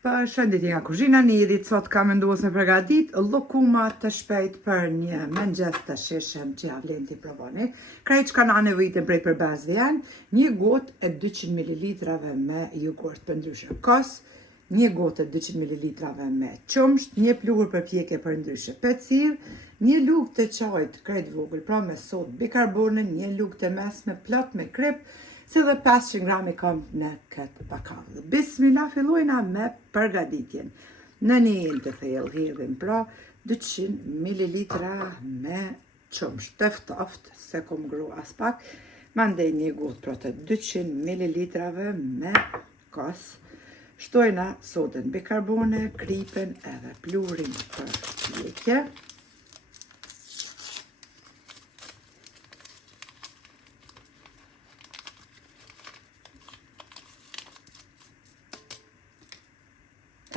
Përshëndetje nga kuzhina Nidhit, sot kam vendosur me përgatit llokuma të shpejt për një mëngjes të shishëm që javlen t'i provoni. Krejt që kanë nevojë prej përbazëve janë një gotë e 200 ml me jogurt për ndryshe kos, një gotë e 200 ml me qumsht, një pluhur përpjekje për ndryshe pecir, një lugë të çajit krejt vogël, pra me sodë bikarbone, një lugë të mesme plot me krip, si dhe 500 grami kam në këtë bakallë. Bismillah, fillojna me përgatitjen. Në një ilë të thellë hedhim pra 200 ml me qumsht të ftoftë, se kom ngru as pak, mandej një gotë pra të 200 ml me kos, shtojna sodën bikarbone, kripen edhe pluhurin për pjekje.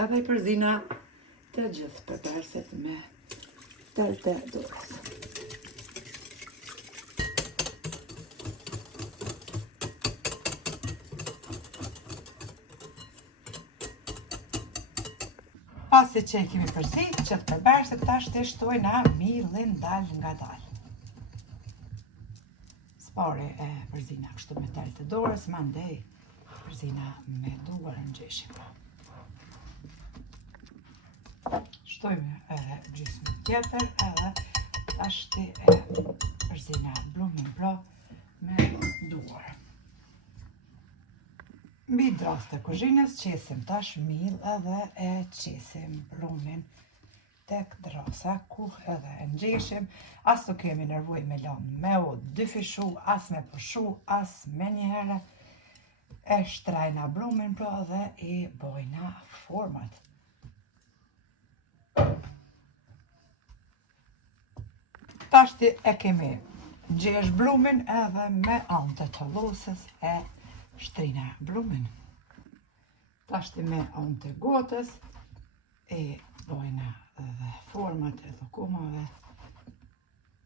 Edhe i përzina të gjithë përbërësit me tel të dorës. Pasi që i kemi përzit, që të përbërësit tash të shtojna millin dal nga dal. Spari e përzina kështu me tel të dorës, mandej përzina me duar në gjeshim. Shtojme edhe gjysmë tjetër edhe tashti e përzina blumin pra me duar. Mbi dras të kuzhinës qesim tash mill edhe e qesim blumin tek drasa ku edhe e ngjeshim, as nuk kemi nevojë me lanë me u dyfishu, as me pushu, as me njëherë. E shtrajna blumin pra dhe i bojna format. Tashti e kemi gjesh blumin edhe me anë të tollusës e shtrina blumin. Tashti me anë të gotës e bojna edhe format e llokumave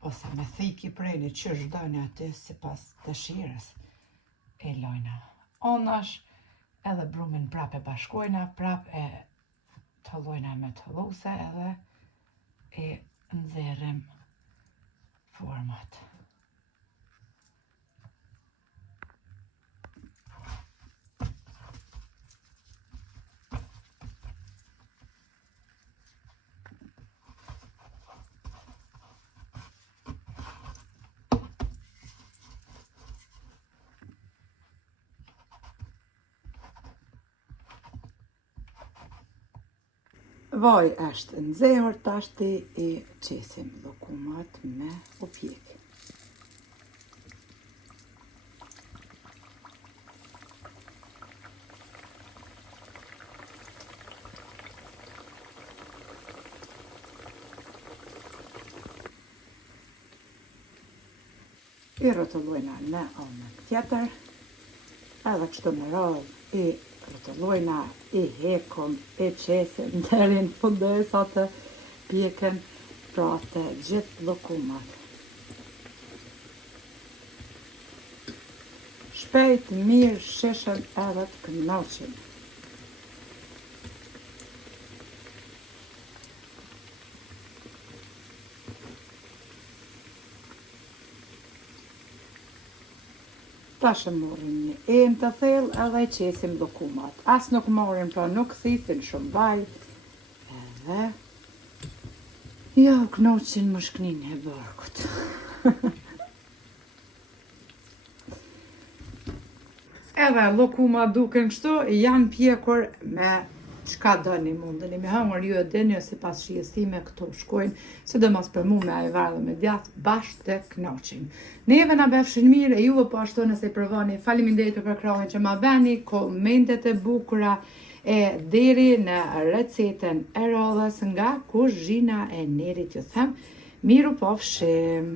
ose me thiki prejni që shdojnë aty sipas dëshirës. E lojna anash edhe blumin prap e bashkojna, prap e tollojna me tollusë edhe e nxerrim format. Vaj është nxehur, tashti i qesim llokumat me u pjek. I rrotullojna në anën tjetër, edhe kështu me radhë i rrotullojna, i hekum, i qesim deri në fund derisa të pjeken pra të gjithë llokumat. Shpejt, mirë, shishëm edhe të kënaqim. Tash e morrim një enë të thellë edhe i qesim llokumat. As nuk morrim, pra nuk thithin shumë vaj. Edhe ja u knoqin mushknin e barkut. Edhe llokuma duken kështu, janë pjekur me çka doni mundeni me hëngër, ju e dini sipas shijes time këto shkojnë, sidomos për mua me ajvar dhe me djath, bashkë të kënaqim. Neve na befshin mirë e juve po ashtu nëse i provoni. Faleminderit për krahun që ma bëni, komentet e bukura e deri në recetën e radhës nga kuzhina e Nerit, ju them, miru pafshim.